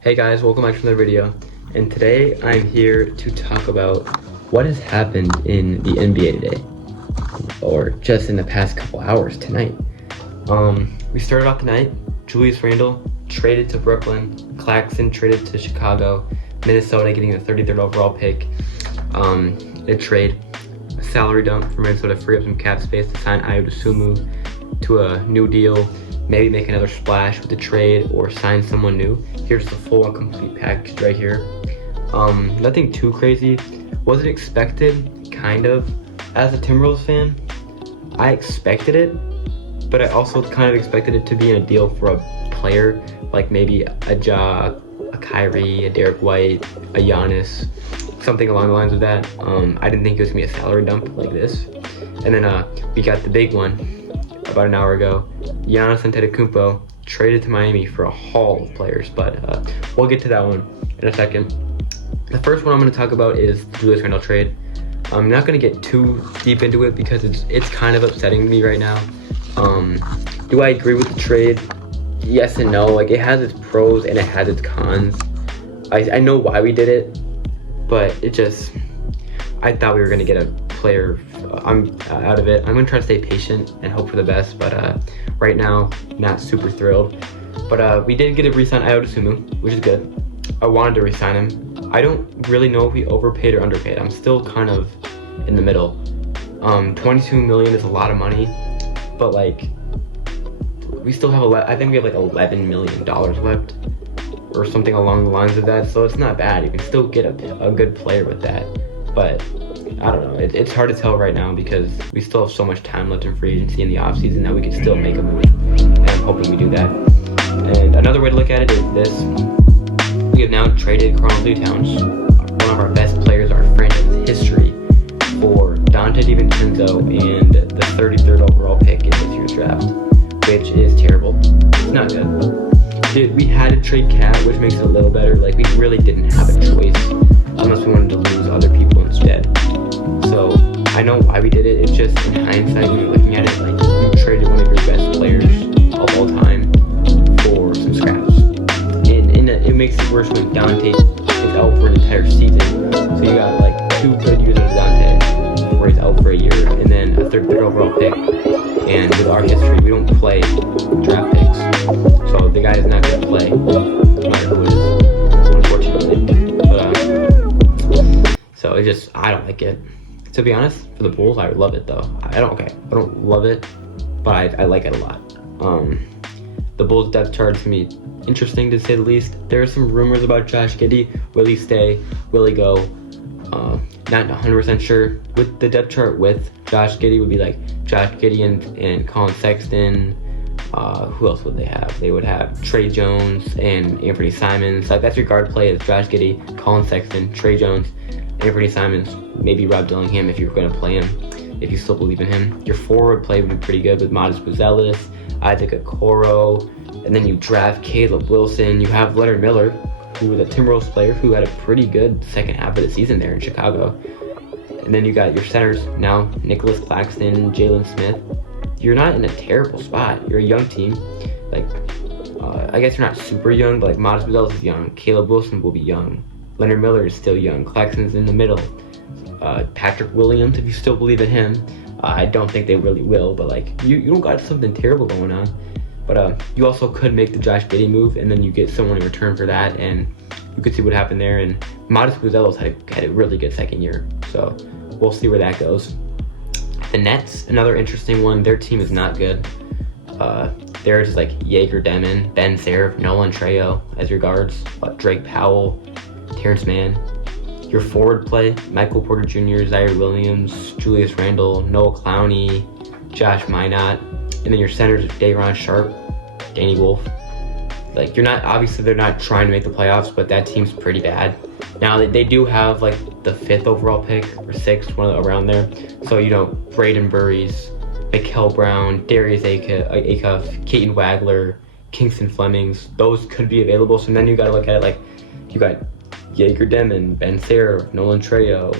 Hey guys, welcome back to another video. And today I'm here to talk about what has happened in the NBA today, or just in the past couple hours tonight. We started off the night. Julius Randle traded to Brooklyn. Claxton traded to Chicago. Minnesota getting the 33rd overall pick. A trade, a salary dump for Minnesota, free up some cap space to sign Ayo Dosunmu to a new deal. Maybe make another splash with the trade or sign someone new. Here's the full and complete package right here. Nothing too crazy. Wasn't expected, kind of. As a Timberwolves fan, I expected it, but I also kind of expected it to be in a deal for a player, like maybe a Ja, a Kyrie, a Derek White, a Giannis, something along the lines of that. I didn't think it was gonna be a salary dump like this. And then we got the big one about an hour ago. Giannis Antetokounmpo traded to Miami for a haul of players, but we'll get to that one in a second. The first one I'm going to talk about is the Julius Randle trade. I'm not going to get too deep into it because it's kind of upsetting me right now. Do I agree with the trade? Yes and no. Like, it has its pros and it has its cons. I know why we did it, but I thought we were going to get a player out of it. I'm going to try to stay patient and hope for the best, but right now, not super thrilled. But we did get a re-sign Ayo Dosunmu, which is good. I wanted to re-sign him. I don't really know if we overpaid or underpaid. I'm still kind of in the middle. 22 million is a lot of money, but like, we still have I think we have like $11 million left or something along the lines of that, so it's not bad. You can still get a good player with that, but I don't know. It's hard to tell right now because we still have so much time left in free agency in the offseason that we can still make a move, and I'm hoping we do that. And another way to look at it is this. We have now traded Karl-Anthony Towns, one of our best players, our franchise history, for Dante DiVincenzo and the 33rd overall pick in this year's draft, which is terrible. It's not good. We had to trade Cat, which makes it a little better. Like, we really didn't have a choice unless we wanted to lose other people instead. So I know why we did it. It's just in hindsight, when you're looking at it, like, you traded one of your best players of all time for some scraps. And it makes it worse when Dante is out for an entire season. So you got like 2 good years out of Dante, where he's out for a year, and then a third overall pick. And with our history, we don't play draft picks, so the guy is not going to play, no matter who it is, unfortunately. But so I don't like it. To be honest, for the Bulls, I love it though. I don't love it, but I like it a lot. The Bulls depth chart is going to be interesting to say the least. There are some rumors about Josh Giddey. Will he stay? Will he go? Not 100% sure. With the depth chart with Josh Giddey would be like Josh Giddey and Colin Sexton. Who else would they have? They would have Trey Jones and Anthony Simons. Like, that's your guard play is Josh Giddey, Colin Sexton, Trey Jones, Anthony Simons, maybe Rob Dillingham if you're going to play him, if you still believe in him. Your forward play would be pretty good with Modest Buzelis, Isaac Okoro, and then you draft Caleb Wilson. You have Leonard Miller, who was a Timberwolves player who had a pretty good second half of the season there in Chicago. And then you got your centers now, Nicholas Claxton, Jalen Smith. You're not in a terrible spot. You're a young team. Like, I guess you're not super young, but like Modest Buzelis is young. Caleb Wilson will be young. Leonard Miller is still young. Claxton's in the middle. Patrick Williams, if you still believe in him. I don't think they really will, but like, you don't got something terrible going on. But you also could make the Josh Giddey move, and then you get someone in return for that, and you could see what happened there. And Modest Buzelis had a really good second year, so we'll see where that goes. The Nets, another interesting one. Their team is not good. They're just like Jaeger Demon, Ben Serif, Nolan Trejo as your guards, Drake Powell, Terrence Mann. Your forward play, Michael Porter Jr., Zaire Williams, Julius Randle, Noah Clowney, Josh Minot. And then your centers, Day'Ron Sharpe, Danny Wolf. Like, obviously they're not trying to make the playoffs, but that team's pretty bad. Now, they do have like the 5th overall pick or 6th, one around there. So, Braden Burries, Mikal Brown, Darius Acuff, Keaton Wagler, Kingston Flemings, those could be available. So then you got to look at it like, you got Jaeger Demon, Ben Serif, Nolan Trejo,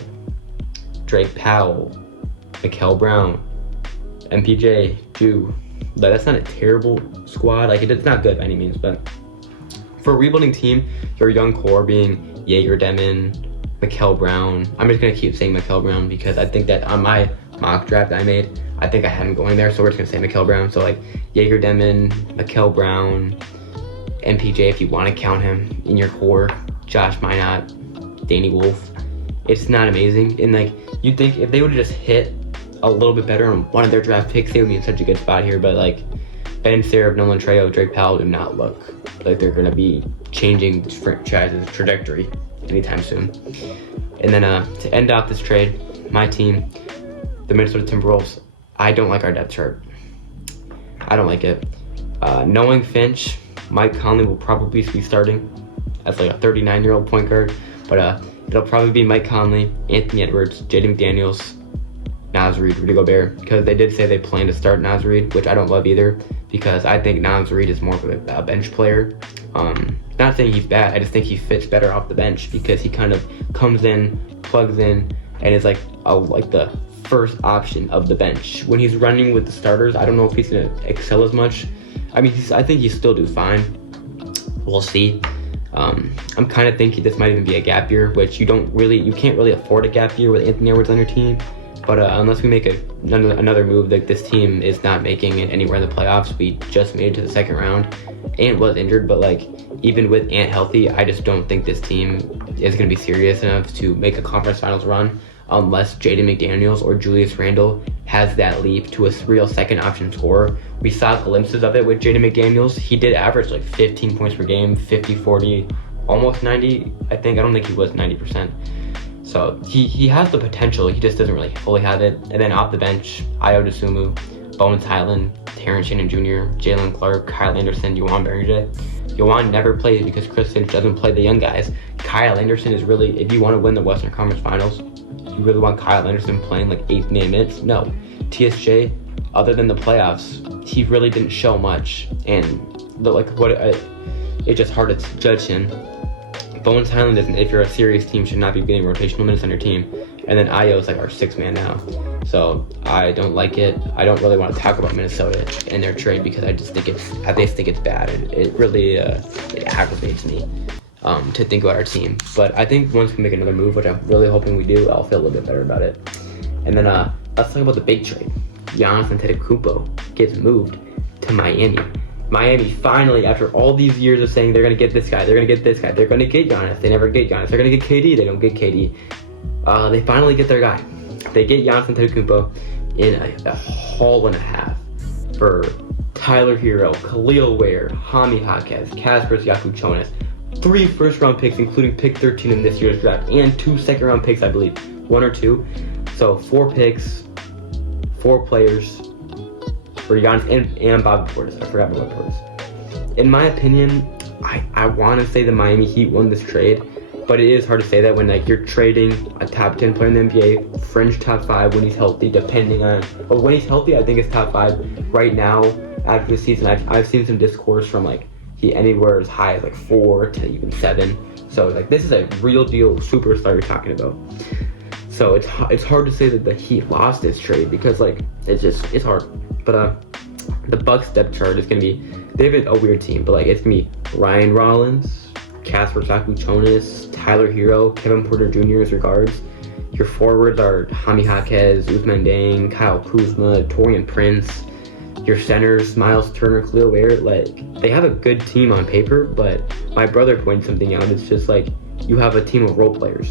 Drake Powell, Mikal Brown, MPJ, Jew. That's not a terrible squad. Like, it's not good by any means, but For a rebuilding team, your young core being Jaeger Demon, Mikel Brown. I'm just gonna keep saying Mikel Brown because I think that on my mock draft I made, I think I had him going there, so we're just gonna say Mikel Brown. So like Jaeger Demon, Mikel Brown, MPJ if you want to count him in your core, Josh Minot, Danny Wolf. It's not amazing, and like you'd think if they would have just hit a little bit better on one of their draft picks, they would be in such a good spot here. But like Ben Sereb, Nolan Trejo, Drake Powell do not look like they're gonna be changing this franchise's trajectory anytime soon. And then to end off this trade, my team, the Minnesota Timberwolves, I don't like our depth chart. I don't like it. Knowing Finch, Mike Conley will probably be starting as like a 39-year-old point guard, but it'll probably be Mike Conley, Anthony Edwards, Jaden McDaniels, Naz Reid, Rudy Gobert, because they did say they plan to start Naz Reid, which I don't love either, because I think Naz Reid is more of a bench player. Not saying he's bad, I just think he fits better off the bench because he kind of comes in, plugs in, and is like the first option of the bench. When he's running with the starters, I don't know if he's gonna excel as much. I mean, I think he'll still do fine. We'll see. I'm kind of thinking this might even be a gap year, which you can't really afford a gap year with Anthony Edwards on your team. But unless we make another move, like this team is not making it anywhere in the playoffs. We just made it to the second round. Ant was injured, but like even with Ant healthy, I just don't think this team is going to be serious enough to make a conference finals run unless Jaden McDaniels or Julius Randle has that leap to a real second option scorer. We saw glimpses of it with Jaden McDaniels. He did average like 15 points per game, 50, 40, almost 90. I don't think he was 90%. So he has the potential, he just doesn't really fully have it. And then off the bench, Ayo Dosunmu, Bones Highland, Terrence Shannon Jr., Jalen Clark, Kyle Anderson, Juwan Berenger. Juwan never plays because Chris Finch doesn't play the young guys. Kyle Anderson is really, if you want to win the Western Conference Finals, you really want Kyle Anderson playing like 8 minutes? No. TSJ, other than the playoffs, he really didn't show much. And it's just hard to judge him. Bones Highland isn't, if you're a serious team, should not be getting rotational minutes on your team. And then Ayo is like our 6th man now. So I don't like it. I don't really want to talk about Minnesota and their trade because I just think it's bad. And it really it aggravates me to think about our team. But I think once we make another move, which I'm really hoping we do, I'll feel a little bit better about it. And then let's talk about the big trade. Giannis Antetokounmpo gets moved to Miami. Miami finally, after all these years of saying they're going to get this guy, they're going to get this guy, they're going to get Giannis, they never get Giannis, they're going to get KD, they don't get KD. They finally get their guy. They get Giannis Antetokounmpo in a haul and a half for Tyler Hero, Khalil Ware, Hami Jaquez, Kasper Siakam-Jonas, 3 first-round picks, including pick 13 in this year's draft, and 2 second-round picks, I believe, 1 or 2. So 4 picks, 4 players for Giannis and Bobby Portis. I forgot Bobby Portis. In my opinion, I want to say the Miami Heat won this trade, but it is hard to say that when like you're trading a top 10 player in the NBA, fringe top 5 when he's healthy, depending on. But when he's healthy, I think it's top 5. Right now, after the season, I've seen some discourse from like he anywhere as high as like 4 to even 7. So like this is a real deal superstar you're talking about. So it's hard to say that the Heat lost this trade because like it's hard. But the Bucks depth chart is gonna be, they have a weird team, but like it's gonna be Ryan Rollins, Kasper Siakam-Jonas, Tyler Hero, Kevin Porter Jr. as regards. Your forwards are Hami Jaquez, Ousmane Deng, Kyle Kuzma, Taurean Prince. Your centers, Miles Turner, Khalil Ware. Like they have a good team on paper, but my brother pointed something out. It's just like you have a team of role players.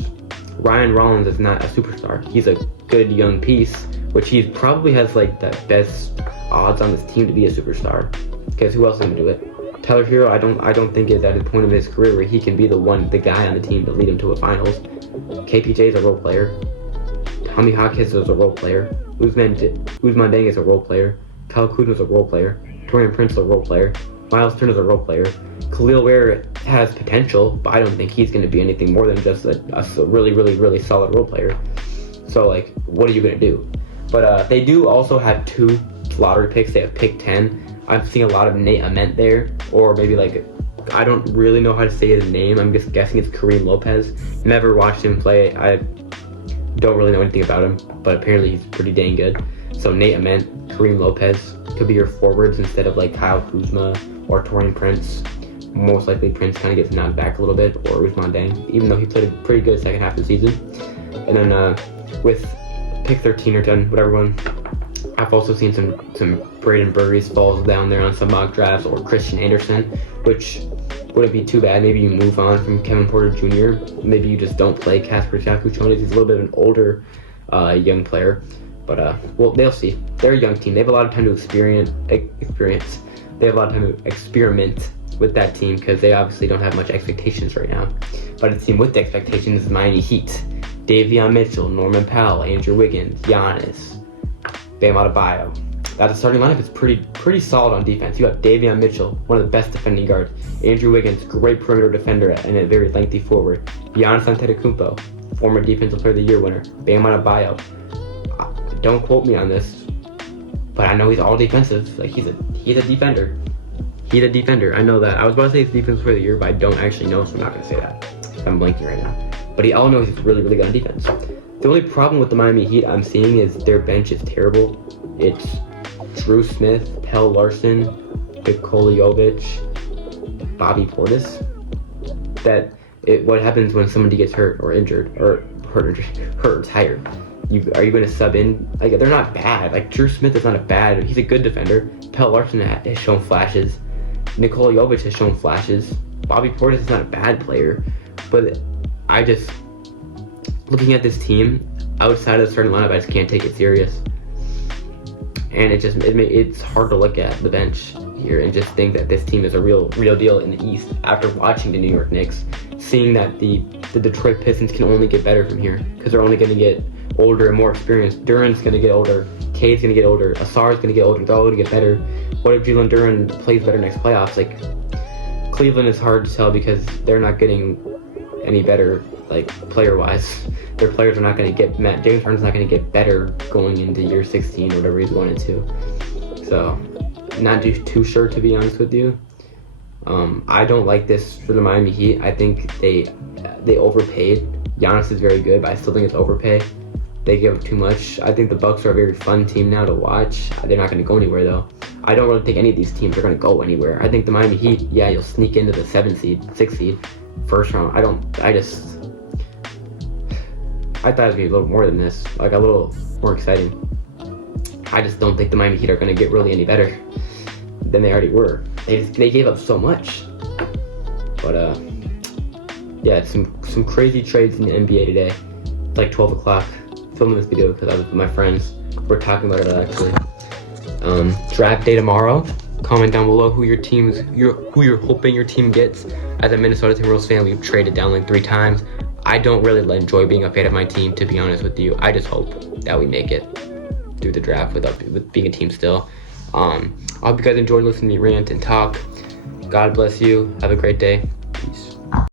Ryan Rollins is not a superstar. He's a good young piece, which he probably has like the best odds on this team to be a superstar. Because who else is gonna do it? Tyler Hero, I don't think is at a point of his career where he can be the guy on the team to lead him to a finals. KPJ is a role player. Hami Jaquez is a role player. Ousmane Deng is a role player. Kyle Kuzma is a role player. Taurean Prince is a role player. Miles Turner is a role player. Khalil Ware has potential, but I don't think he's going to be anything more than just a really, really, really solid role player. So, like, what are you going to do? But they do also have 2 lottery picks. They have pick 10. I've seen a lot of Nate Ament there, or maybe like, I don't really know how to say his name. I'm just guessing it's Kareem Lopez. Never watched him play. I don't really know anything about him, but apparently he's pretty dang good. So Nate Ament, Kareem Lopez could be your forwards instead of like Kyle Kuzma or Taurean Prince. most likely Prince kind of gets knocked back a little bit, or Ousmane Deng, even though he played a pretty good second half of the season. And then with pick 13 or 10, whatever one, I've also seen some Braden Burries falls down there on some mock drafts, or Christian Anderson, which wouldn't be too bad. Maybe you move on from Kevin Porter Jr. Maybe you just don't play Casper Jakuchonis. He's a little bit of an older young player. But, well, they'll see. They're a young team. They have a lot of time to experience. They have a lot of time to experiment with that team because they obviously don't have much expectations right now. But a team with the expectations is Miami Heat. Davion Mitchell, Norman Powell, Andrew Wiggins, Giannis, Bam Adebayo. That starting lineup is pretty solid on defense. You have Davion Mitchell, one of the best defending guards. Andrew Wiggins, great perimeter defender and a very lengthy forward. Giannis Antetokounmpo, former Defensive Player of the Year winner. Bam Adebayo. Don't quote me on this, but I know he's all defensive. Like he's a defender. He's a defender. I know that. I was about to say he's Defensive Player of the Year, but I don't actually know, so I'm not gonna say that. I'm blanking right now. But all I know is he's really good on defense. The only problem with the Miami Heat I'm seeing is their bench is terrible. It's Drew Smith, Pell Larson, Nikola Jovic, Bobby Portis. What happens when somebody gets hurt or injured or hurt or tired? Are you going to sub in? Like, they're not bad. Like, Drew Smith is not a bad. He's a good defender. Pell Larson has shown flashes. Nikola Jovic has shown flashes. Bobby Portis is not a bad player, but I just, looking at this team outside of the starting lineup, I just can't take it serious. And it's hard to look at the bench here and just think that this team is a real deal in the East after watching the New York Knicks, seeing that the Detroit Pistons can only get better from here because they're only going to get older and more experienced. Duran's going to get older. Cade's going to get older. Asar's going to get older. They're all going to get better. What if Jalen Duran plays better next playoffs? Like, Cleveland is hard to tell because they're not getting any better, like, player-wise. Their players are not going to get met. James Harden's not going to get better going into year 16 or whatever he's going into. So, not too sure, to be honest with you. I don't like this for the Miami Heat. I think they overpaid. Giannis is very good, but I still think it's overpay. They give up too much. I think the Bucks are a very fun team now to watch. They're not going to go anywhere, though. I don't really think any of these teams are going to go anywhere. I think the Miami Heat, yeah, you'll sneak into the 7 seed, 6 seed, first round. I thought it'd be a little more than this, like a little more exciting. I just don't think the Miami Heat are going to get really any better than they already were. They gave up so much. But yeah, some crazy trades in the NBA today. It's like 12 o'clock. Filming this video because I was with my friends. We're talking about it actually. Draft day tomorrow. Comment down below who you're hoping your team gets. As a Minnesota Timberwolves fan, we've traded down like 3 times. I don't really enjoy being a fan of my team, to be honest with you. I just hope that we make it through the draft with being a team still. I hope you guys enjoyed listening to me rant and talk. God bless you. Have a great day. Peace.